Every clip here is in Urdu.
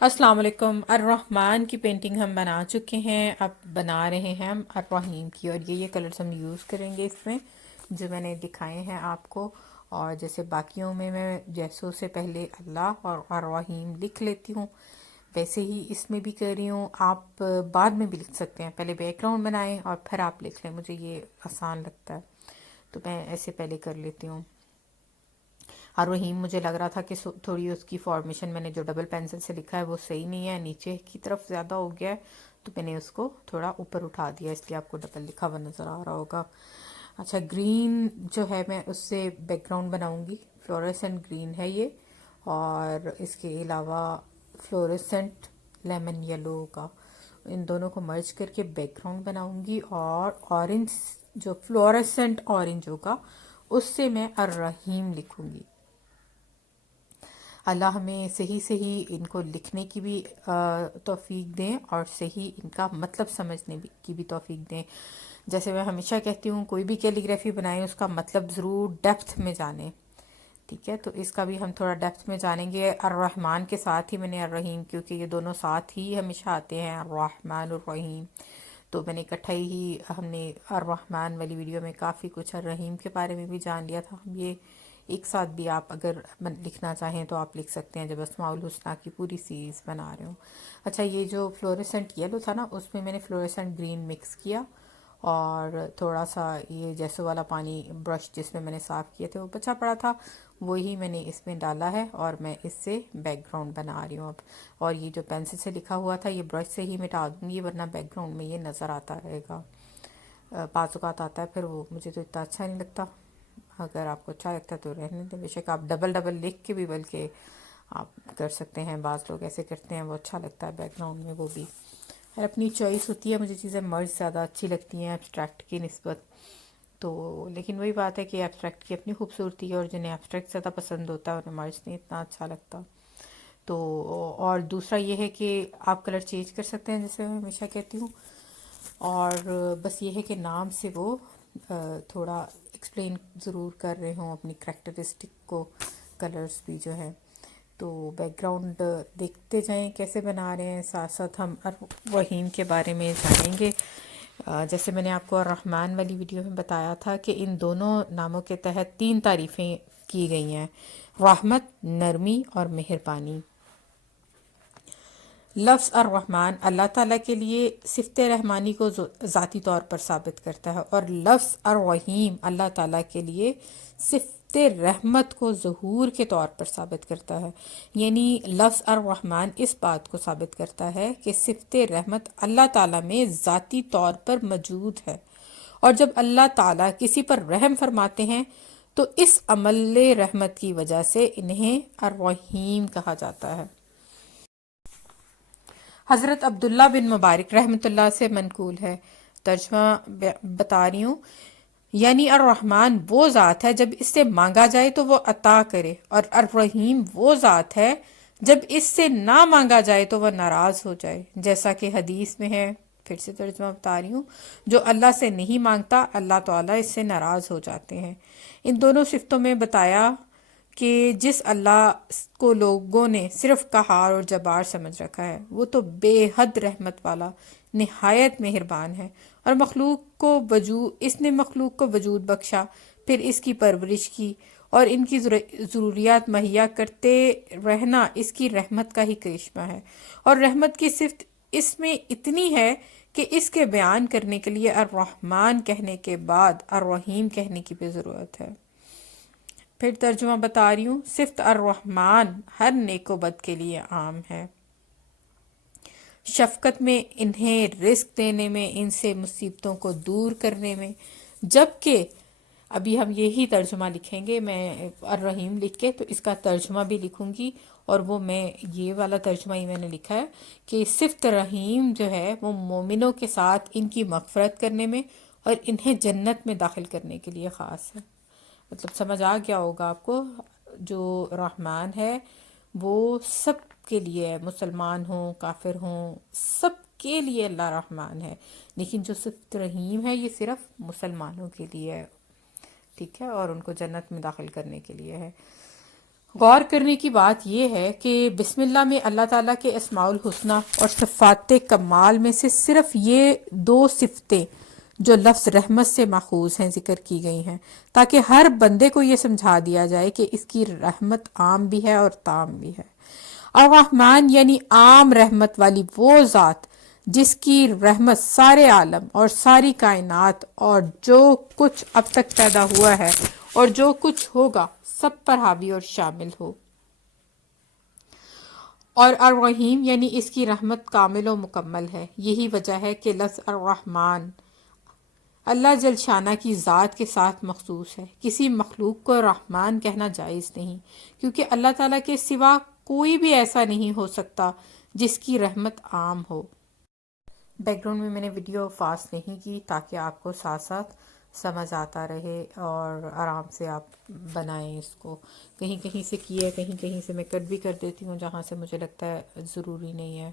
السلام علیکم۔ الرحمن کی پینٹنگ ہم بنا چکے ہیں، اب بنا رہے ہیں ہم الرحیم کی، اور یہ کلرز ہم یوز کریں گے اس میں جو میں نے دکھائے ہیں آپ کو۔ اور جیسے باقیوں میں جیسوں سے پہلے اللہ اور الرحیم لکھ لیتی ہوں، ویسے ہی اس میں بھی کر رہی ہوں۔ آپ بعد میں بھی لکھ سکتے ہیں، پہلے بیک گراؤنڈ بنائیں اور پھر آپ لکھ لیں، مجھے یہ آسان لگتا ہے تو میں ایسے پہلے کر لیتی ہوں۔ اور رحیم مجھے لگ رہا تھا کہ تھوڑی اس کی فارمیشن میں نے جو ڈبل پینسل سے لکھا ہے وہ صحیح نہیں ہے، نیچے کی طرف زیادہ ہو گیا ہے، تو میں نے اس کو تھوڑا اوپر اٹھا دیا، اس لیے آپ کو ڈبل لکھا ہوا نظر آ رہا ہوگا۔ اچھا، گرین جو ہے میں اس سے بیک گراؤنڈ بناؤں گی، فلوریسنٹ گرین ہے یہ، اور اس کے علاوہ فلوریسنٹ لیمن یلو کا، ان دونوں کو مرج کر کے بیک گراؤنڈ بناؤں گی، اور اورنج جو فلوریسنٹ اورنج ہوگا اس سے میں الرحیم لکھوں گی۔ اللہ ہمیں صحیح صحیح ان کو لکھنے کی بھی توفیق دیں، اور صحیح ان کا مطلب سمجھنے کی بھی توفیق دیں۔ جیسے میں ہمیشہ کہتی ہوں، کوئی بھی کیلیگرافی بنائیں اس کا مطلب ضرور ڈیپتھ میں جانیں، ٹھیک ہے؟ تو اس کا بھی ہم تھوڑا ڈیپتھ میں جانیں گے۔ الرحمن کے ساتھ ہی میں نے الرحیم، کیونکہ یہ دونوں ساتھ ہی ہمیشہ آتے ہیں، الرحمن الرحیم، تو میں نے اکٹھا ہی ہم نے الرحمن والی ویڈیو میں کافی کچھ الرحیم کے بارے میں بھی جان لیا تھا۔ ہم یہ ایک ساتھ بھی آپ اگر لکھنا چاہیں تو آپ لکھ سکتے ہیں، جب اسماء الحسنہ کی پوری سیریز بنا رہے ہوں۔ اچھا، یہ جو فلوریسنٹ یلو تھا نا، اس میں میں نے فلوریسنٹ گرین مکس کیا، اور تھوڑا سا یہ جیسو والا پانی برش جس میں نے صاف کیے تھے وہ بچا پڑا تھا، وہی میں نے اس میں ڈالا ہے، اور میں اس سے بیک گراؤنڈ بنا رہی ہوں اب۔ اور یہ جو پینسل سے لکھا ہوا تھا یہ برش سے ہی مٹا دوں گی، ورنہ بیک گراؤنڈ میں یہ نظر آتا رہے گا، بعض اوقات آتا ہے پھر وہ مجھے تو اتنا اچھا نہیں لگتا۔ اگر آپ کو اچھا لگتا ہے تو رہنے دیں، بے شک آپ ڈبل ڈبل لکھ کے بھی بلکہ آپ کر سکتے ہیں، بعض لوگ ایسے کرتے ہیں، وہ اچھا لگتا ہے بیک گراؤنڈ میں وہ بھی، اور اپنی چوائس ہوتی ہے۔ مجھے چیزیں مرج زیادہ اچھی لگتی ہیں ایبسٹریکٹ کی نسبت، تو لیکن وہی بات ہے کہ ایبسٹریکٹ کی اپنی خوبصورتی ہے، اور جنہیں ایبسٹریکٹ زیادہ پسند ہوتا ہے انہیں مرج نہیں اتنا اچھا لگتا۔ تو اور دوسرا یہ ہے کہ آپ کلر چینج کر سکتے ہیں، جیسے میں ہمیشہ کہتی ہوں، اور بس یہ ہے کہ نام سے وہ تھوڑا ایکسپلین ضرور کر رہے ہوں اپنی کریکٹرسٹک کو، کلرز بھی جو ہے۔ تو بیک گراؤنڈ دیکھتے جائیں کیسے بنا رہے ہیں، ساتھ ساتھ ہم الرحیم کے بارے میں جانیں گے۔ جیسے میں نے آپ کو الرحمن والی ویڈیو میں بتایا تھا کہ ان دونوں ناموں کے تحت 3 تعریفیں کی گئی ہیں: رحمت، نرمی اور مہربانی۔ لفظ الرحمن اللہ تعالیٰ کے لیے صفت رحمانی کو ذاتی طور پر ثابت کرتا ہے، اور لفظ الرحیم اللہ تعالیٰ کے لیے صفت رحمت کو ظہور کے طور پر ثابت کرتا ہے۔ یعنی لفظ الرحمن اس بات کو ثابت کرتا ہے کہ صفت رحمت اللہ تعالیٰ میں ذاتی طور پر موجود ہے، اور جب اللہ تعالیٰ کسی پر رحم فرماتے ہیں تو اس عمل رحمت کی وجہ سے انہیں الرحیم کہا جاتا ہے۔ حضرت عبداللہ بن مبارک رحمۃ اللہ سے منقول ہے، ترجمہ بتا رہی ہوں، یعنی الرحمن وہ ذات ہے جب اس سے مانگا جائے تو وہ عطا کرے، اور الرحیم وہ ذات ہے جب اس سے نہ مانگا جائے تو وہ ناراض ہو جائے، جیسا کہ حدیث میں ہے۔ پھر سے ترجمہ بتا رہی ہوں، جو اللہ سے نہیں مانگتا اللہ تعالیٰ اس سے ناراض ہو جاتے ہیں۔ ان دونوں صفتوں میں بتایا کہ جس اللہ کو لوگوں نے صرف قہار اور جبار سمجھ رکھا ہے، وہ تو بے حد رحمت والا، نہایت مہربان ہے، اور اس نے مخلوق کو وجود بخشا، پھر اس کی پرورش کی، اور ان کی ضروریات مہیا کرتے رہنا اس کی رحمت کا ہی کرشمہ ہے۔ اور رحمت کی صفت اس میں اتنی ہے کہ اس کے بیان کرنے کے لیے الرحمن کہنے کے بعد الرحیم کہنے کی بھی ضرورت ہے۔ پھر ترجمہ بتا رہی ہوں، صفت الرحمن ہر نیک و بد کے لیے عام ہے، شفقت میں، انہیں رزق دینے میں، ان سے مصیبتوں کو دور کرنے میں، جبکہ ابھی ہم یہی ترجمہ لکھیں گے، میں الرحیم لکھ کے تو اس کا ترجمہ بھی لکھوں گی، اور وہ میں یہ والا ترجمہ ہی میں نے لکھا ہے کہ صفت رحیم جو ہے وہ مومنوں کے ساتھ ان کی مغفرت کرنے میں اور انہیں جنت میں داخل کرنے کے لیے خاص ہے۔ مطلب سمجھ آ گیا ہوگا آپ کو، جو رحمان ہے وہ سب کے لیے ہے، مسلمان ہوں کافر ہوں سب کے لیے اللہ رحمان ہے، لیکن جو صفت رحیم ہے یہ صرف مسلمانوں کے لیے ہے، ٹھیک ہے، اور ان کو جنت میں داخل کرنے کے لیے ہے۔ غور کرنے کی بات یہ ہے کہ بسم اللہ میں اللہ تعالیٰ کے اسماء الحسنہ اور صفات کمال میں سے صرف یہ دو صفتیں جو لفظ رحمت سے ماخوذ ہیں ذکر کی گئی ہیں، تاکہ ہر بندے کو یہ سمجھا دیا جائے کہ اس کی رحمت عام بھی ہے اور تام بھی ہے۔ الرحمن یعنی عام رحمت والی وہ ذات جس کی رحمت سارے عالم اور ساری کائنات اور جو کچھ اب تک پیدا ہوا ہے اور جو کچھ ہوگا سب پر حاوی اور شامل ہو۔ اور الرحیم یعنی اس کی رحمت کامل و مکمل ہے۔ یہی وجہ ہے کہ لفظ الرحمن اللہ جل شانہ کی ذات کے ساتھ مخصوص ہے۔ کسی مخلوق کو رحمان کہنا جائز نہیں، کیونکہ اللہ تعالیٰ کے سوا کوئی بھی ایسا نہیں ہو سکتا جس کی رحمت عام ہو۔ بیک گراؤنڈ میں نے ویڈیو فاسٹ نہیں کی تاکہ آپ کو ساتھ ساتھ سمجھ آتا رہے اور آرام سے آپ بنائیں اس کو۔ کہیں کہیں سے کیا ہے، کہیں کہیں سے میں کٹ بھی کر دیتی ہوں جہاں سے مجھے لگتا ہے ضروری نہیں ہے۔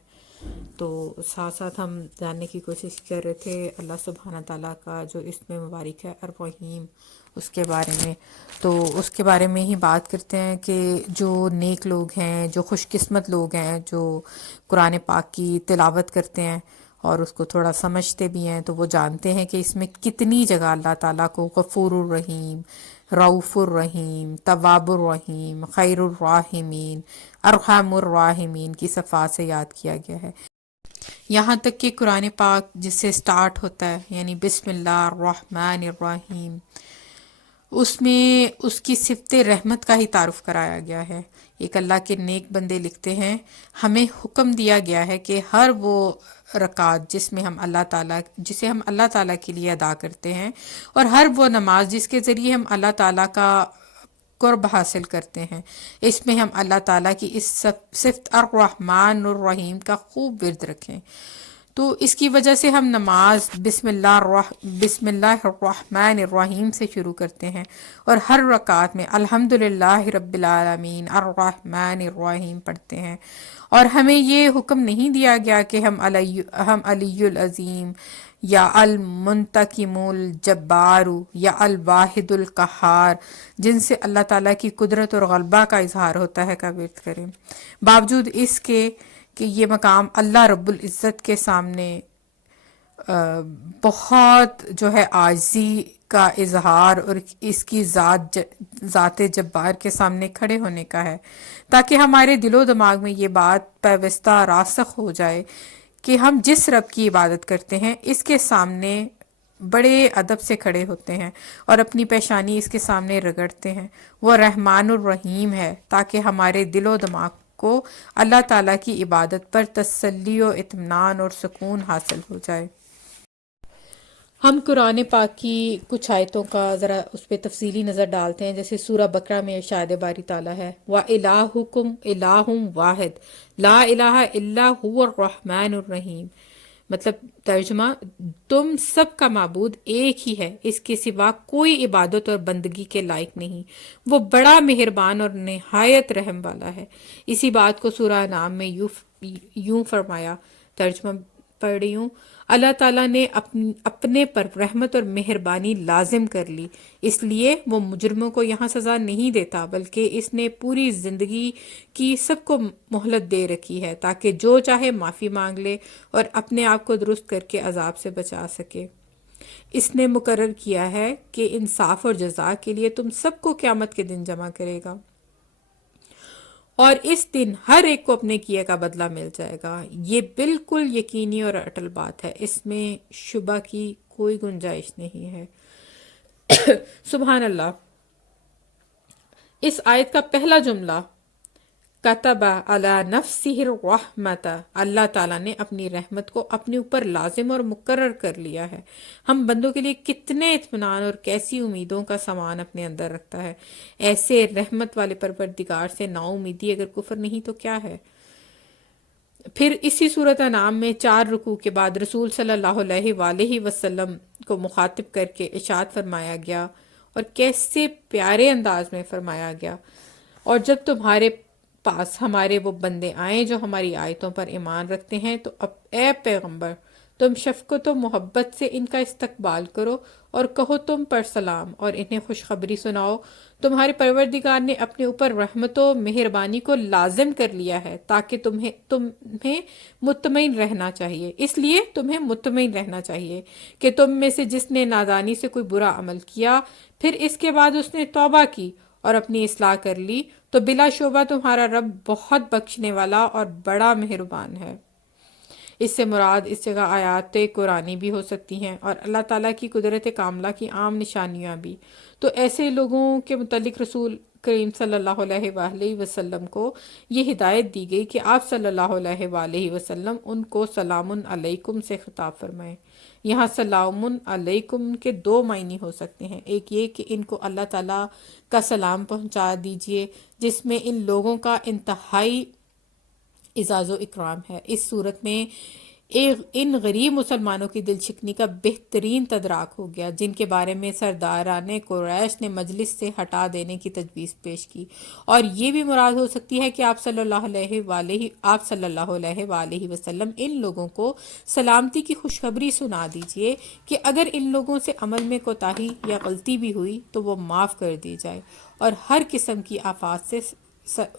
تو ساتھ ساتھ ہم جاننے کی کوشش کر رہے تھے اللہ سبحانہ تعالیٰ کا جو اسم مبارک ہے الرحیم، اس کے بارے میں۔ تو اس کے بارے میں ہی بات کرتے ہیں کہ جو نیک لوگ ہیں، جو خوش قسمت لوگ ہیں، جو قرآن پاک کی تلاوت کرتے ہیں اور اس کو تھوڑا سمجھتے بھی ہیں، تو وہ جانتے ہیں کہ اس میں کتنی جگہ اللہ تعالیٰ کو غفور الرحیم، رؤوف الرحیم، تواب الرحیم، خیر الراحمین، ارحم الراحمین کی صفات سے یاد کیا گیا ہے۔ یہاں تک کہ قرآن پاک جس سے سٹارٹ ہوتا ہے یعنی بسم اللہ الرحمن الرحیم، اس میں اس کی صفت رحمت کا ہی تعارف کرایا گیا ہے۔ ایک اللہ کے نیک بندے لکھتے ہیں، ہمیں حکم دیا گیا ہے کہ ہر وہ رکعت جسے ہم اللہ تعالیٰ کے لیے ادا کرتے ہیں، اور ہر وہ نماز جس کے ذریعے ہم اللہ تعالیٰ کا قرب حاصل کرتے ہیں، اس میں ہم اللہ تعالیٰ کی اس صفت الرحمن الرحیم کا خوب ورد رکھیں۔ تو اس کی وجہ سے ہم نماز بسم اللہ الرحمن الرحیم سے شروع کرتے ہیں، اور ہر رکعت میں الحمدللہ رب العالمین الرحمن الرحیم پڑھتے ہیں۔ اور ہمیں یہ حکم نہیں دیا گیا کہ ہم علی العظیم یا المنتقم الجبار یا الواحد القہار، جن سے اللہ تعالیٰ کی قدرت اور غلبہ کا اظہار ہوتا ہے، کا ورد کریں، باوجود اس کے کہ یہ مقام اللہ رب العزت کے سامنے بہت جو ہے عاجزی کا اظہار اور اس کی ذات جبار کے سامنے کھڑے ہونے کا ہے، تاکہ ہمارے دل و دماغ میں یہ بات پیوستہ راسخ ہو جائے کہ ہم جس رب کی عبادت کرتے ہیں اس کے سامنے بڑے ادب سے کھڑے ہوتے ہیں اور اپنی پیشانی اس کے سامنے رگڑتے ہیں۔ وہ رحمان الرحیم ہے، تاکہ ہمارے دل و دماغ کو اللہ تعالیٰ کی عبادت پر تسلی و اطمینان اور سکون حاصل ہو جائے۔ ہم قرآن پاک کی کچھ آیتوں کا ذرا اس پہ تفصیلی نظر ڈالتے ہیں۔ جیسے سورہ بقرہ میں ارشاد باری تعالیٰ ہے وَإِلَٰهُكُمْ إِلَٰهٌ وَاحِدٌ لَا إِلَٰهَ إِلَّا هُوَ الرَّحْمَٰنُ الرَّحِيمُ، مطلب ترجمہ، تم سب کا معبود ایک ہی ہے، اس کے سوا کوئی عبادت اور بندگی کے لائق نہیں، وہ بڑا مہربان اور نہایت رحم والا ہے۔ اسی بات کو سورہ انعام میں یوں فرمایا، ترجمہ پڑھ رہی ہوں، اللہ تعالیٰ نے اپنے پر رحمت اور مہربانی لازم کر لی، اس لیے وہ مجرموں کو یہاں سزا نہیں دیتا، بلکہ اس نے پوری زندگی کی سب کو مہلت دے رکھی ہے تاکہ جو چاہے معافی مانگ لے اور اپنے آپ کو درست کر کے عذاب سے بچا سکے۔ اس نے مقرر کیا ہے کہ انصاف اور جزا کے لیے تم سب کو قیامت کے دن جمع کرے گا، اور اس دن ہر ایک کو اپنے کیے کا بدلہ مل جائے گا۔ یہ بالکل یقینی اور اٹل بات ہے، اس میں شبہ کی کوئی گنجائش نہیں ہے۔ سبحان اللہ۔ اس آیت کا پہلا جملہ کتب علی نفسہ الرحمت، اللہ تعالیٰ نے اپنی رحمت کو اپنے اوپر لازم اور مقرر کر لیا ہے۔ ہم بندوں کے لیے کتنے اطمینان اور کیسی امیدوں کا سامان اپنے اندر رکھتا ہے۔ ایسے رحمت والے پروردگار سے نا امیدی اگر کفر نہیں تو کیا ہے؟ پھر اسی صورت انعام میں 4 رکوع کے بعد رسول صلی اللہ علیہ وآلہ وسلم کو مخاطب کر کے ارشاد فرمایا گیا، اور کیسے پیارے انداز میں فرمایا گیا، اور جب تمہارے پاس ہمارے وہ بندے آئیں جو ہماری آیتوں پر ایمان رکھتے ہیں تو اب اے پیغمبر تم شفقت و محبت سے ان کا استقبال کرو اور کہو تم پر سلام، اور انہیں خوشخبری سناؤ، تمہارے پروردگار نے اپنے اوپر رحمت و مہربانی کو لازم کر لیا ہے تاکہ تمہیں مطمئن رہنا چاہیے، اس لیے تمہیں مطمئن رہنا چاہیے کہ تم میں سے جس نے نادانی سے کوئی برا عمل کیا پھر اس کے بعد اس نے توبہ کی اور اپنی اصلاح کر لی تو بلا شبہ تمہارا رب بہت بخشنے والا اور بڑا مہربان ہے۔ اس سے مراد اس جگہ آیات قرآنی بھی ہو سکتی ہیں اور اللہ تعالیٰ کی قدرت کاملہ کی عام نشانیاں بھی۔ تو ایسے لوگوں کے متعلق رسول کریم صلی اللہ علیہ وآلہ وسلم کو یہ ہدایت دی گئی کہ آپ صلی اللہ علیہ وآلہ وسلم ان کو سلام علیکم سے خطاب فرمائیں۔ یہاں سلام علیکم کے دو معنی ہو سکتے ہیں، ایک یہ کہ ان کو اللہ تعالیٰ کا سلام پہنچا دیجئے جس میں ان لوگوں کا انتہائی اعزاز و اکرام ہے۔ اس صورت میں ان غریب مسلمانوں کی دل شکنی کا بہترین تدراک ہو گیا جن کے بارے میں سرداران قریش نے مجلس سے ہٹا دینے کی تجویز پیش کی، اور یہ بھی مراد ہو سکتی ہے کہ آپ صلی اللہ علیہ وآلہ وسلم ان لوگوں کو سلامتی کی خوشخبری سنا دیجئے کہ اگر ان لوگوں سے عمل میں کوتاہی یا غلطی بھی ہوئی تو وہ معاف کر دی جائے، اور ہر قسم کی آفات سے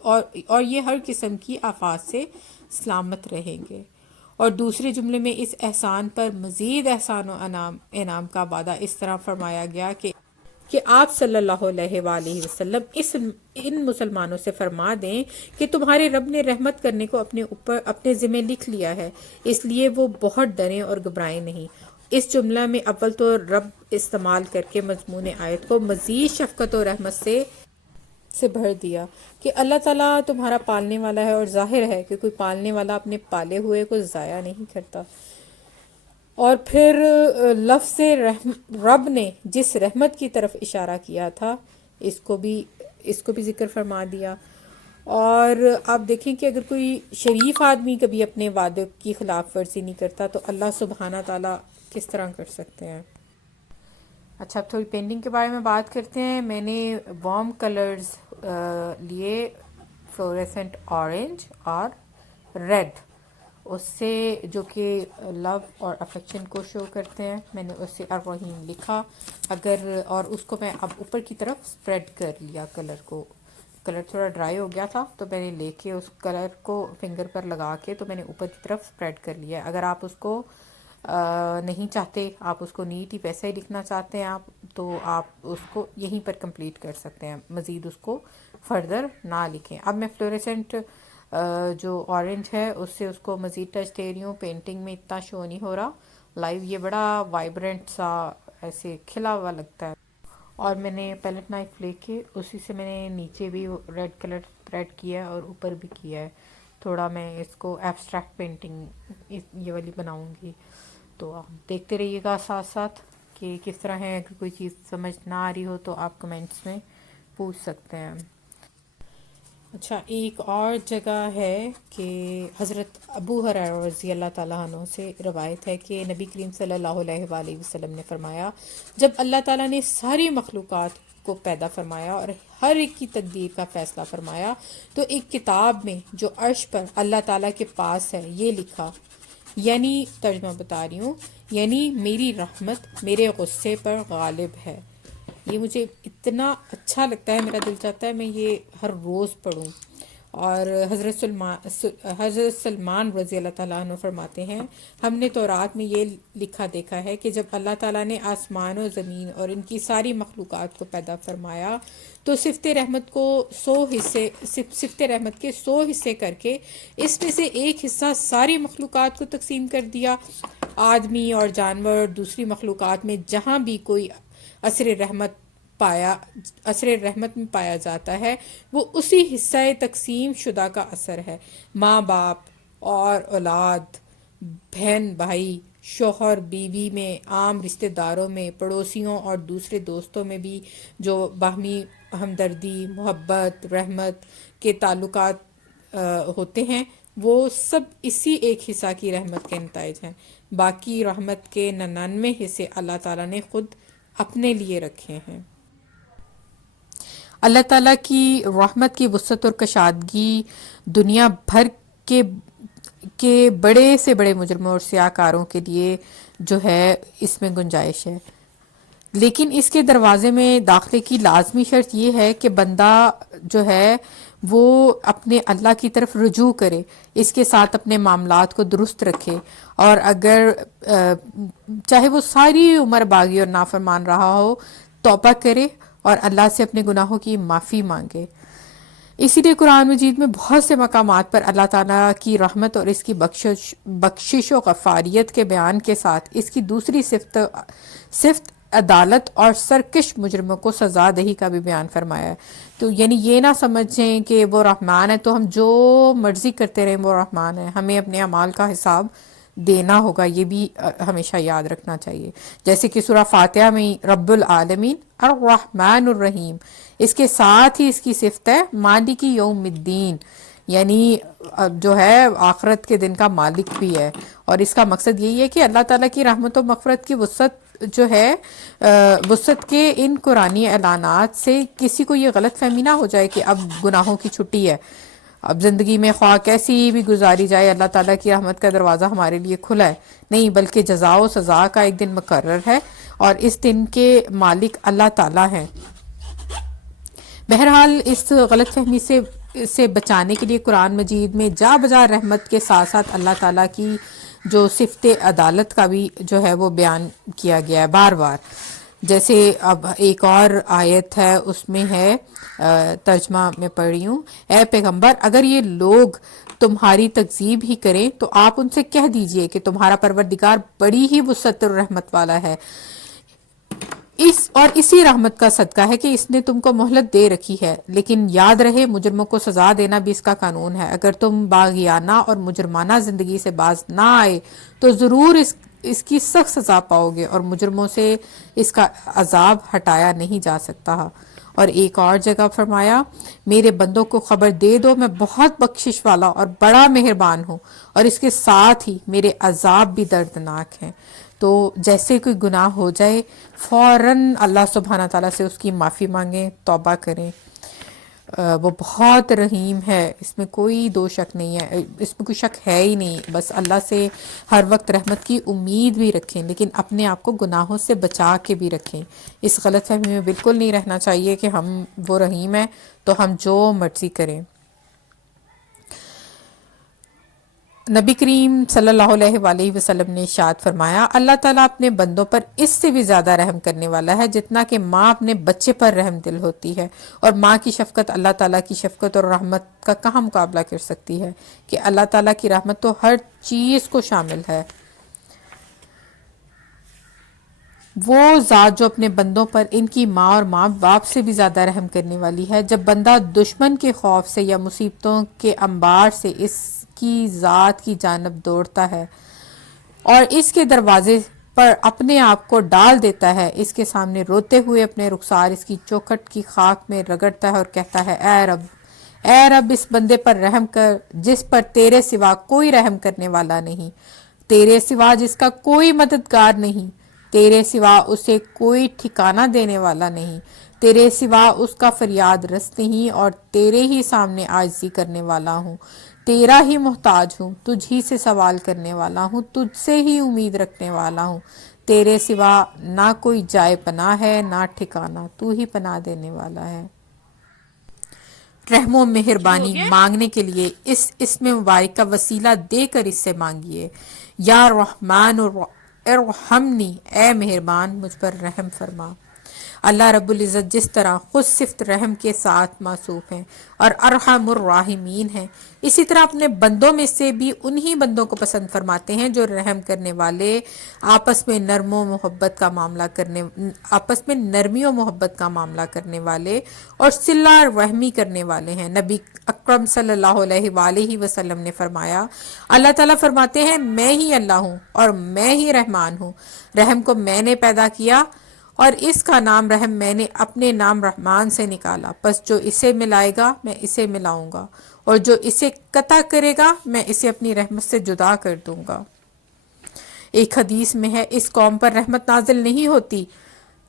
اور یہ ہر قسم کی آفات سے سلامت رہیں گے۔ اور دوسرے جملے میں اس احسان پر مزید احسان و انعام کا وعدہ اس طرح فرمایا گیا کہ آپ صلی اللہ علیہ وآلہ وسلم ان مسلمانوں سے فرما دیں کہ تمہارے رب نے رحمت کرنے کو اپنے ذمہ لکھ لیا ہے، اس لیے وہ بہت ڈریں اور گھبرائیں نہیں۔ اس جملہ میں اول تو رب استعمال کر کے مضمون آیت کو مزید شفقت و رحمت سے بھر دیا کہ اللہ تعالیٰ تمہارا پالنے والا ہے، اور ظاہر ہے کہ کوئی پالنے والا اپنے پالے ہوئے کو ضائع نہیں کرتا۔ اور پھر لفظ رب نے جس رحمت کی طرف اشارہ کیا تھا اس کو بھی ذکر فرما دیا۔ اور آپ دیکھیں کہ اگر کوئی شریف آدمی کبھی اپنے وعدے کی خلاف ورزی نہیں کرتا تو اللہ سبحانہ تعالیٰ کس طرح کر سکتے ہیں۔ اچھا، اب تھوڑی پینٹنگ کے بارے میں بات کرتے ہیں۔ میں نے وارم کلرز لیے، فلوریسنٹ اورنج اور ریڈ، اس سے جو کہ لو اور افیکشن کو شو کرتے ہیں، میں نے اس سے الرحیم لکھا اور اس کو میں اب اوپر کی طرف سپریڈ کر لیا۔ کلر تھوڑا ڈرائی ہو گیا تھا تو میں نے لے کے اس کلر کو فنگر پر لگا کے تو میں نے اوپر کی طرف سپریڈ کر لیا۔ اگر آپ اس کو نہیں چاہتے، آپ اس کو نیٹ ہی ویسے ہی لکھنا چاہتے ہیں تو آپ اس کو یہیں پر کمپلیٹ کر سکتے ہیں، مزید اس کو فردر نہ لکھیں۔ اب میں فلوریسنٹ جو اورنج ہے اس سے اس کو مزید ٹچ دے رہی ہوں۔ پینٹنگ میں اتنا شو نہیں ہو رہا، لائیو یہ بڑا وائبرنٹ سا ایسے کھلا ہوا لگتا ہے۔ اور میں نے پیلٹ نائف لے کے اسی سے میں نے نیچے بھی ریڈ کلر سپریڈ کیا ہے اور اوپر بھی کیا ہے۔ تھوڑا میں اس کو ایبسٹریکٹ پینٹنگ یہ والی بناؤں گی، تو آپ دیکھتے رہیے گا ساتھ ساتھ کہ کس طرح ہے۔ اگر کوئی چیز سمجھ نہ آ رہی ہو تو آپ کمنٹس میں پوچھ سکتے ہیں۔ اچھا، ایک اور جگہ ہے کہ حضرت ابو ہریرہ رضی اللہ تعالیٰ عنہ سے روایت ہے کہ نبی کریم صلی اللہ علیہ وآلہ وسلم نے فرمایا، جب اللہ تعالیٰ نے ساری مخلوقات کو پیدا فرمایا اور ہر ایک کی تقدیر کا فیصلہ فرمایا تو ایک کتاب میں جو عرش پر اللہ تعالیٰ کے پاس ہے یہ لکھا، یعنی ترجمہ بتا رہی ہوں، یعنی میری رحمت میرے غصے پر غالب ہے۔ یہ مجھے اتنا اچھا لگتا ہے، میرا دل چاہتا ہے میں یہ ہر روز پڑھوں۔ اور حضرت سلمان رضی اللہ تعالیٰ عنہ فرماتے ہیں، ہم نے تورات میں یہ لکھا دیکھا ہے کہ جب اللہ تعالیٰ نے آسمان و زمین اور ان کی ساری مخلوقات کو پیدا فرمایا تو صفت رحمت کے 100 حصے کر کے اس میں سے ایک حصہ ساری مخلوقات کو تقسیم کر دیا۔ آدمی اور جانور اور دوسری مخلوقات میں جہاں بھی کوئی اثر رحمت میں پایا جاتا ہے وہ اسی حصہ تقسیم شدہ کا اثر ہے۔ ماں باپ اور اولاد، بہن بھائی، شوہر بیوی میں، عام رشتہ داروں میں، پڑوسیوں اور دوسرے دوستوں میں بھی جو باہمی ہمدردی، محبت، رحمت کے تعلقات ہوتے ہیں وہ سب اسی ایک حصہ کی رحمت کے نتائج ہیں۔ باقی رحمت کے 99 حصے اللہ تعالیٰ نے خود اپنے لیے رکھے ہیں۔ اللہ تعالیٰ کی رحمت کی وسعت اور کشادگی دنیا بھر کہ بڑے سے بڑے مجرموں اور سیاہ کاروں کے لیے جو ہے اس میں گنجائش ہے، لیکن اس کے دروازے میں داخلے کی لازمی شرط یہ ہے کہ بندہ جو ہے وہ اپنے اللہ کی طرف رجوع کرے، اس کے ساتھ اپنے معاملات کو درست رکھے، اور اگر چاہے وہ ساری عمر باغی اور نافرمان رہا ہو، توبہ کرے اور اللہ سے اپنے گناہوں کی معافی مانگے۔ اسی لیے قرآن مجید میں بہت سے مقامات پر اللہ تعالیٰ کی رحمت اور اس کی بخشش و غفاریت کے بیان کے ساتھ اس کی دوسری صفت عدالت اور سرکش مجرموں کو سزا دہی کا بھی بیان فرمایا ہے۔ تو یعنی یہ نہ سمجھیں کہ وہ رحمان ہے تو ہم جو مرضی کرتے رہیں، وہ رحمان ہے، ہمیں اپنے اعمال کا حساب دینا ہوگا، یہ بھی ہمیشہ یاد رکھنا چاہیے۔ جیسے کہ سورہ فاتحہ میں رب العالمین الرحمن الرحیم، اس کے ساتھ ہی اس کی صفت ہے مالک یوم الدین، یعنی جو ہے آخرت کے دن کا مالک بھی ہے، اور اس کا مقصد یہی ہے کہ اللہ تعالیٰ کی رحمت و مغفرت کی وسعت جو ہے وسعت کے ان قرآنی اعلانات سے کسی کو یہ غلط فہمی نہ ہو جائے کہ اب گناہوں کی چھٹی ہے، اب زندگی میں خواہ کیسی بھی گزاری جائے اللہ تعالیٰ کی رحمت کا دروازہ ہمارے لیے کھلا ہے، نہیں، بلکہ جزا و سزا کا ایک دن مقرر ہے اور اس دن کے مالک اللہ تعالیٰ ہیں۔ بہرحال اس غلط فہمی سے بچانے کے لیے قرآن مجید میں جا بجا رحمت کے ساتھ ساتھ اللہ تعالیٰ کی جو صفت عدالت کا بھی جو ہے وہ بیان کیا گیا ہے بار بار۔ جیسے اب ایک اور آیت ہے، اس میں ہے، ترجمہ میں پڑھ رہی ہوں، اے پیغمبر اگر یہ لوگ تمہاری تکذیب ہی کریں تو آپ ان سے کہہ دیجئے کہ تمہارا پروردگار بڑی ہی وسعت اور رحمت والا ہے، اسی رحمت کا صدقہ ہے کہ اس نے تم کو مہلت دے رکھی ہے، لیکن یاد رہے مجرموں کو سزا دینا بھی اس کا قانون ہے۔ اگر تم باغیانہ اور مجرمانہ زندگی سے باز نہ آئے تو ضرور اس کی سخت سزا پاؤ گے، اور مجرموں سے اس کا عذاب ہٹایا نہیں جا سکتا۔ اور ایک اور جگہ فرمایا، میرے بندوں کو خبر دے دو میں بہت بخشش والا اور بڑا مہربان ہوں، اور اس کے ساتھ ہی میرے عذاب بھی دردناک ہیں۔ تو جیسے کوئی گناہ ہو جائے فوراً اللہ سبحانہ تعالیٰ سے اس کی معافی مانگیں، توبہ کریں، وہ بہت رحیم ہے، اس میں کوئی دو شک نہیں ہے، اس میں کوئی شک ہے ہی نہیں۔ بس اللہ سے ہر وقت رحمت کی امید بھی رکھیں، لیکن اپنے آپ کو گناہوں سے بچا کے بھی رکھیں۔ اس غلط فہمی میں بالکل نہیں رہنا چاہیے کہ ہم وہ رحیم ہیں تو ہم جو مرضی کریں۔ نبی کریم صلی اللہ علیہ وآلہ وسلم نے ارشاد فرمایا، اللہ تعالیٰ اپنے بندوں پر اس سے بھی زیادہ رحم کرنے والا ہے جتنا کہ ماں اپنے بچے پر رحم دل ہوتی ہے، اور ماں کی شفقت اللہ تعالیٰ کی شفقت اور رحمت کا کہاں مقابلہ کر سکتی ہے کہ اللہ تعالیٰ کی رحمت تو ہر چیز کو شامل ہے۔ وہ ذات جو اپنے بندوں پر ان کی ماں اور ماں باپ سے بھی زیادہ رحم کرنے والی ہے، جب بندہ دشمن کے خوف سے یا مصیبتوں کے انبار سے اس کی ذات کی جانب دوڑتا ہے اور اس کے دروازے پر اپنے آپ کو ڈال دیتا ہے، اس کے سامنے روتے ہوئے اپنے رخسار اس کی چوکھٹ کی خاک میں رگڑتا ہے اور کہتا ہے، اے رب اس بندے پر رحم کر جس پر تیرے سوا کوئی رحم کرنے والا نہیں، تیرے سوا جس کا کوئی مددگار نہیں، تیرے سوا اسے کوئی ٹھکانہ دینے والا نہیں، تیرے سوا اس کا فریاد رس نہیں، اور تیرے ہی سامنے عاجزی کرنے والا ہوں، تیرا ہی محتاج ہوں، تجھ ہی سے سوال کرنے والا ہوں، تجھ سے ہی امید رکھنے والا ہوں، تیرے سوا نہ کوئی جائے پناہ ہے نہ ٹھکانہ، تو ہی پناہ دینے والا ہے۔ رحم و مہربانی مانگنے کے لیے اس اسم مبارک کا وسیلہ دے کر اس سے مانگیے۔ یا رحمان ارحمنی، اے مہربان مجھ پر رحم فرما۔ اللہ رب العزت جس طرح خود صفت رحم کے ساتھ موصوف ہیں اور ارحم الراحمین ہیں، اسی طرح اپنے بندوں میں سے بھی انہی بندوں کو پسند فرماتے ہیں جو رحم کرنے والے، آپس میں نرمی و محبت کا معاملہ کرنے والے اور صلہ رحمی کرنے والے ہیں۔ نبی اکرم صلی اللہ علیہ وآلہ وسلم نے فرمایا، اللہ تعالیٰ فرماتے ہیں، میں ہی اللہ ہوں اور میں ہی رحمان ہوں، رحم کو میں نے پیدا کیا اور اس کا نام رحم میں نے اپنے نام رحمان سے نکالا، پس جو اسے ملائے گا میں اسے ملاؤں گا، اور جو اسے قطع کرے گا میں اسے اپنی رحمت سے جدا کر دوں گا۔ ایک حدیث میں ہے، اس قوم پر رحمت نازل نہیں ہوتی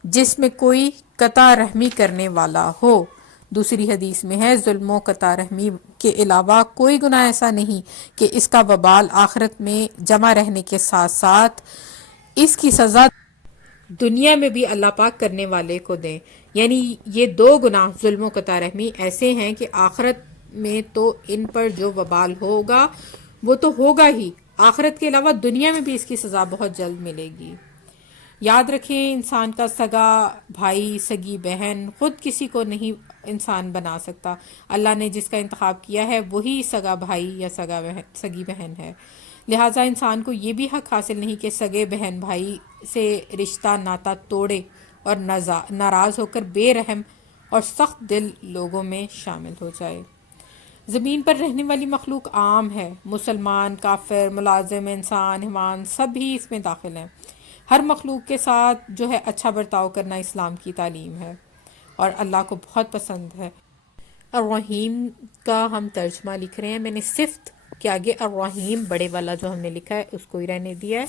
جس میں کوئی قطع رحمی کرنے والا ہو۔ دوسری حدیث میں ہے، ظلم و قطع رحمی کے علاوہ کوئی گناہ ایسا نہیں کہ اس کا وبال آخرت میں جمع رہنے کے ساتھ ساتھ اس کی سزا دنیا میں بھی اللہ پاک کرنے والے کو دیں. یعنی یہ دو گناہ ظلم و قطع رحمی ایسے ہیں کہ آخرت میں تو ان پر جو وبال ہوگا وہ تو ہوگا ہی، آخرت کے علاوہ دنیا میں بھی اس کی سزا بہت جلد ملے گی. یاد رکھیں، انسان کا سگا بھائی سگی بہن خود کسی کو نہیں انسان بنا سکتا. اللہ نے جس کا انتخاب کیا ہے وہی سگا بھائی یا سگی بہن ہے. لہٰذا انسان کو یہ بھی حق حاصل نہیں کہ سگے بہن بھائی سے رشتہ ناتا توڑے اور ناراض ہو کر بے رحم اور سخت دل لوگوں میں شامل ہو جائے. زمین پر رہنے والی مخلوق عام ہے، مسلمان، کافر، ملازم، انسان، حیوان سب ہی اس میں داخل ہیں. ہر مخلوق کے ساتھ جو ہے اچھا برتاؤ کرنا اسلام کی تعلیم ہے اور اللہ کو بہت پسند ہے. الرحیم کا ہم ترجمہ لکھ رہے ہیں. میں نے صفت کے آگے الرحیم بڑے والا جو ہم نے لکھا ہے اس کو ہی رہنے دیا ہے،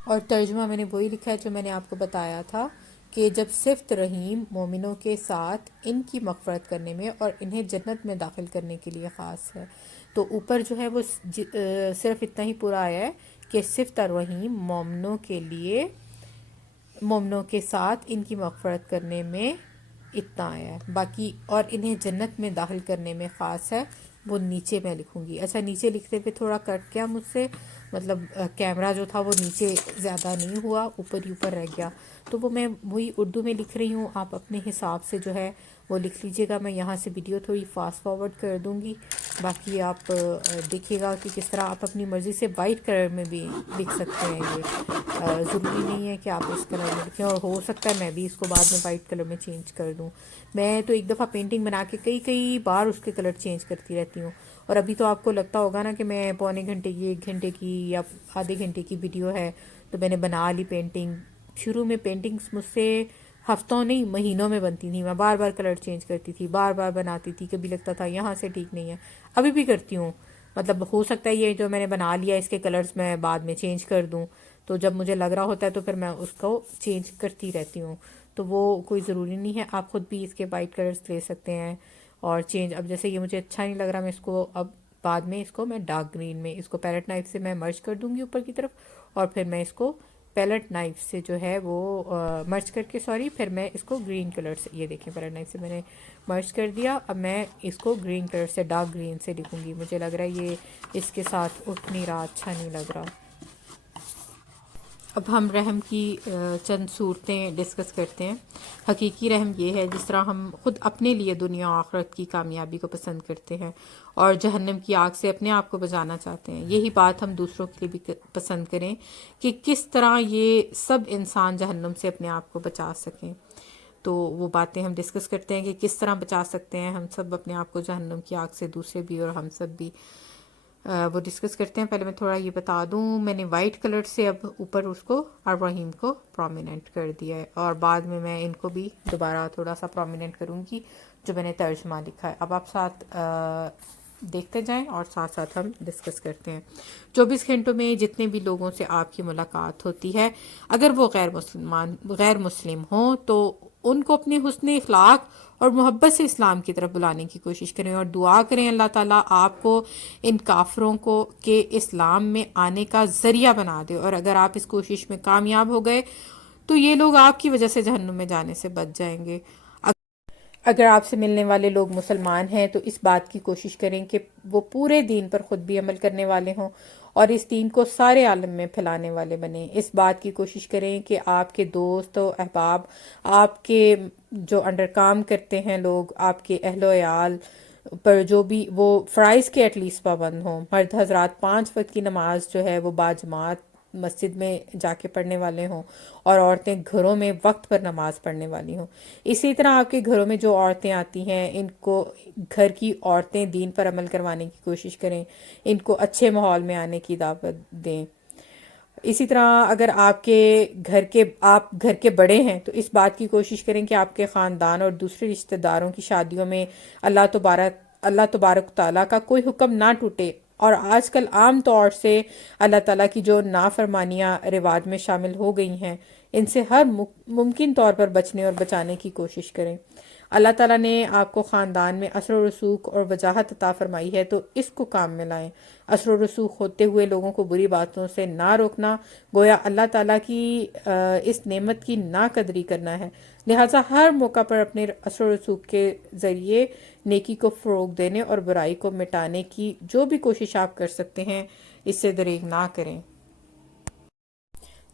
اور ترجمہ میں نے وہی لکھا ہے جو میں نے آپ کو بتایا تھا کہ جب صفت رحیم مومنوں کے ساتھ ان کی مغفرت کرنے میں اور انہیں جنت میں داخل کرنے کے لیے خاص ہے، تو اوپر جو ہے وہ صرف اتنا ہی پورا آیا ہے کہ صفت الرحیم مومنوں کے لیے، مومنوں کے ساتھ ان کی مغفرت کرنے میں اتنا آیا ہے، باقی اور انہیں جنت میں داخل کرنے میں خاص ہے وہ نیچے میں لکھوں گی. اچھا، نیچے لکھتے پہ تھوڑا کٹ گیا مجھ سے، مطلب کیمرہ جو تھا وہ نیچے زیادہ نہیں ہوا، اوپر ہی اوپر رہ گیا، تو وہ میں وہی اردو میں لکھ رہی ہوں. آپ اپنے حساب سے جو ہے وہ لکھ لیجئے گا. میں یہاں سے ویڈیو تھوڑی فاسٹ فارورڈ کر دوں گی، باقی آپ دیکھیے گا کہ کس طرح آپ اپنی مرضی سے وائٹ کلر میں بھی لکھ سکتے ہیں. یہ ضروری نہیں ہے کہ آپ اس کلر میں لکھیں، اور ہو سکتا ہے میں بھی اس کو بعد میں وائٹ کلر میں چینج کر دوں. میں تو ایک دفعہ پینٹنگ بنا کے کئی بار اس کے کلر چینج کرتی رہتی ہوں. اور ابھی تو آپ کو لگتا ہوگا نا کہ میں پونے گھنٹے کی، 1 گھنٹے کی یا آدھے گھنٹے کی ویڈیو ہے تو میں نے بنا لی پینٹنگ. شروع میں پینٹنگز مجھ سے ہفتوں نہیں مہینوں میں بنتی تھی. میں بار بار کلر چینج کرتی تھی، بار بار بناتی تھی، کبھی لگتا تھا یہاں سے ٹھیک نہیں ہے. ابھی بھی کرتی ہوں، مطلب ہو سکتا ہے یہ جو میں نے بنا لیا اس کے کلرز میں بعد میں چینج کر دوں، تو جب مجھے لگ رہا ہوتا ہے تو پھر میں اس کو چینج کرتی رہتی ہوں. تو وہ کوئی ضروری نہیں ہے، آپ خود بھی اس کے وائٹ کلرز لے سکتے ہیں اور چینج. اب جیسے یہ مجھے اچھا نہیں لگ رہا، میں اس کو اب بعد میں اس کو میں ڈارک گرین میں اس کو پیلٹ نائف سے میں مرج کر دوں گی اوپر کی طرف، اور پھر میں اس کو پیلٹ نائف سے جو ہے وہ مرج کر کے پھر میں اس کو گرین کلر سے، یہ دیکھیں پیلٹ نائف سے میں نے مرج کر دیا. اب میں اس کو گرین کلر سے، ڈارک گرین سے لکھوں گی. مجھے لگ رہا ہے یہ اس کے ساتھ اٹھ نہیں رہا، اچھا نہیں لگ رہا. اب ہم رحم کی چند صورتیں ڈسکس کرتے ہیں. حقیقی رحم یہ ہے جس طرح ہم خود اپنے لیے دنیا و آخرت کی کامیابی کو پسند کرتے ہیں اور جہنم کی آگ سے اپنے آپ کو بچانا چاہتے ہیں، یہی بات ہم دوسروں کے لیے بھی پسند کریں کہ کس طرح یہ سب انسان جہنم سے اپنے آپ کو بچا سکیں. تو وہ باتیں ہم ڈسکس کرتے ہیں کہ کس طرح بچا سکتے ہیں ہم سب اپنے آپ کو جہنم کی آگ سے، دوسرے بھی اور ہم سب بھی. وہ ڈسکس کرتے ہیں. پہلے میں تھوڑا یہ بتا دوں، میں نے وائٹ کلر سے اب اوپر اس کو الرحیم کو پرومیننٹ کر دیا ہے، اور بعد میں ان کو بھی دوبارہ تھوڑا سا پرومیننٹ کروں گی جو میں نے ترجمہ لکھا ہے. اب آپ ساتھ دیکھتے جائیں اور ساتھ ساتھ ہم ڈسکس کرتے ہیں. 24 گھنٹوں میں جتنے بھی لوگوں سے آپ کی ملاقات ہوتی ہے، اگر وہ غیر مسلم ہوں تو ان کو اپنے حسن اخلاق اور محبت سے اسلام کی طرف بلانے کی کوشش کریں اور دعا کریں اللہ تعالیٰ آپ کو ان کافروں کو کے اسلام میں آنے کا ذریعہ بنا دے، اور اگر آپ اس کوشش میں کامیاب ہو گئے تو یہ لوگ آپ کی وجہ سے جہنم میں جانے سے بچ جائیں گے. اگر آپ سے ملنے والے لوگ مسلمان ہیں تو اس بات کی کوشش کریں کہ وہ پورے دین پر خود بھی عمل کرنے والے ہوں اور اس دین کو سارے عالم میں پھیلانے والے بنیں. اس بات کی کوشش کریں کہ آپ کے دوست و احباب، آپ کے جو انڈر کام کرتے ہیں لوگ، آپ کے اہل و عیال پر جو بھی وہ فرائض کے ایٹ لیسٹ پابند ہوں. مرد حضرات 5 وقت کی نماز جو ہے وہ باجماعت مسجد میں جا کے پڑھنے والے ہوں، اور عورتیں گھروں میں وقت پر نماز پڑھنے والی ہوں. اسی طرح آپ کے گھروں میں جو عورتیں آتی ہیں ان کو گھر کی عورتیں دین پر عمل کروانے کی کوشش کریں، ان کو اچھے ماحول میں آنے کی دعوت دیں. اسی طرح اگر آپ گھر کے بڑے ہیں تو اس بات کی کوشش کریں کہ آپ کے خاندان اور دوسرے رشتہ داروں کی شادیوں میں اللہ تبارک تعالیٰ کا کوئی حکم نہ ٹوٹے. اور آج کل عام طور سے اللہ تعالیٰ کی جو نافرمانیاں رواج میں شامل ہو گئی ہیں ان سے ہر ممکن طور پر بچنے اور بچانے کی کوشش کریں. اللہ تعالیٰ نے آپ کو خاندان میں اثر و رسوخ اور وجاہت عطا فرمائی ہے تو اس کو کام میں لائیں۔ اثر و رسوخ ہوتے ہوئے لوگوں کو بری باتوں سے نہ روکنا گویا اللہ تعالیٰ کی اس نعمت کی ناقدری کرنا ہے۔ لہٰذا ہر موقع پر اپنے اثر و رسوخ کے ذریعے نیکی کو فروغ دینے اور برائی کو مٹانے کی جو بھی کوشش آپ کر سکتے ہیں اس سے دریغ نہ کریں۔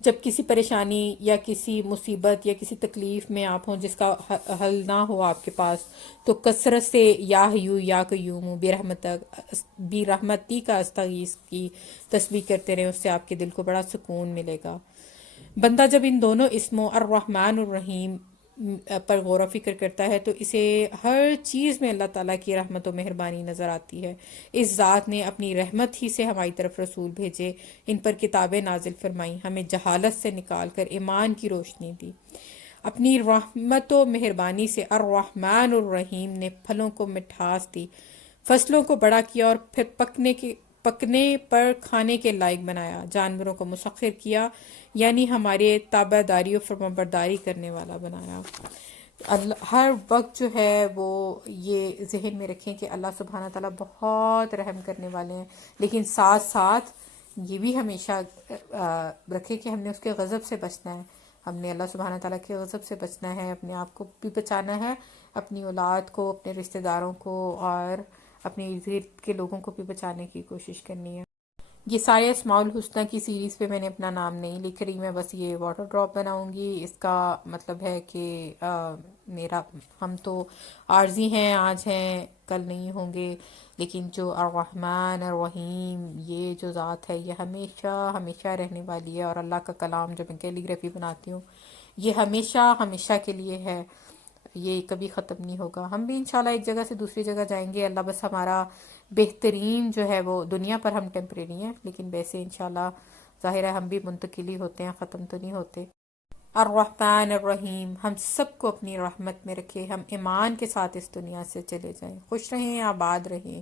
جب کسی پریشانی یا کسی مصیبت یا کسی تکلیف میں آپ ہوں جس کا حل نہ ہو آپ کے پاس، تو کثرت سے یا حیو یا قیوم بی رحمتی کا استغیث کی تسبیح کرتے رہیں، اس سے آپ کے دل کو بڑا سکون ملے گا۔ بندہ جب ان دونوں اسموں الرحمن الرحیم پر غور و فکر کرتا ہے تو اسے ہر چیز میں اللہ تعالیٰ کی رحمت و مہربانی نظر آتی ہے۔ اس ذات نے اپنی رحمت ہی سے ہماری طرف رسول بھیجے، ان پر کتابیں نازل فرمائیں، ہمیں جہالت سے نکال کر ایمان کی روشنی دی۔ اپنی رحمت و مہربانی سے الرحمن الرحیم نے پھلوں کو مٹھاس دی، فصلوں کو بڑا کیا اور پھر پکنے پر کھانے کے لائق بنایا، جانوروں کو مسخر کیا یعنی ہمارے تابع داری و فرمانبرداری کرنے والا بنایا۔ ہر وقت جو ہے وہ یہ ذہن میں رکھیں کہ اللہ سبحانہ تعالیٰ بہت رحم کرنے والے ہیں، لیکن ساتھ ساتھ یہ بھی ہمیشہ رکھیں کہ ہم نے اس کے غضب سے بچنا ہے، ہم نے اللہ سبحانہ تعالیٰ کے غضب سے بچنا ہے، اپنے آپ کو بھی بچانا ہے، اپنی اولاد کو، اپنے رشتہ داروں کو اور اپنے ارد گرد کے لوگوں کو بھی بچانے کی کوشش کرنی ہے۔ یہ سارے اسماء الحسنہ کی سیریز پہ میں نے اپنا نام نہیں لکھ رہی، میں بس یہ واٹر ڈراپ بناؤں گی۔ اس کا مطلب ہے کہ ہم تو عارضی ہیں، آج ہیں کل نہیں ہوں گے، لیکن جو الرحمن الرحیم یہ جو ذات ہے یہ ہمیشہ ہمیشہ رہنے والی ہے، اور اللہ کا کلام جب میں کیلی گرافی بناتی ہوں یہ ہمیشہ ہمیشہ کے لیے ہے، یہ کبھی ختم نہیں ہوگا۔ ہم بھی انشاءاللہ ایک جگہ سے دوسری جگہ جائیں گے، اللہ بس ہمارا بہترین جو ہے وہ دنیا پر ہم ٹیمپریری ہیں، لیکن ویسے انشاءاللہ ظاہر ہے ہم بھی منتقلی ہوتے ہیں، ختم تو نہیں ہوتے۔ الرحمن الرحیم ہم سب کو اپنی رحمت میں رکھے، ہم ایمان کے ساتھ اس دنیا سے چلے جائیں، خوش رہیں، آباد رہیں۔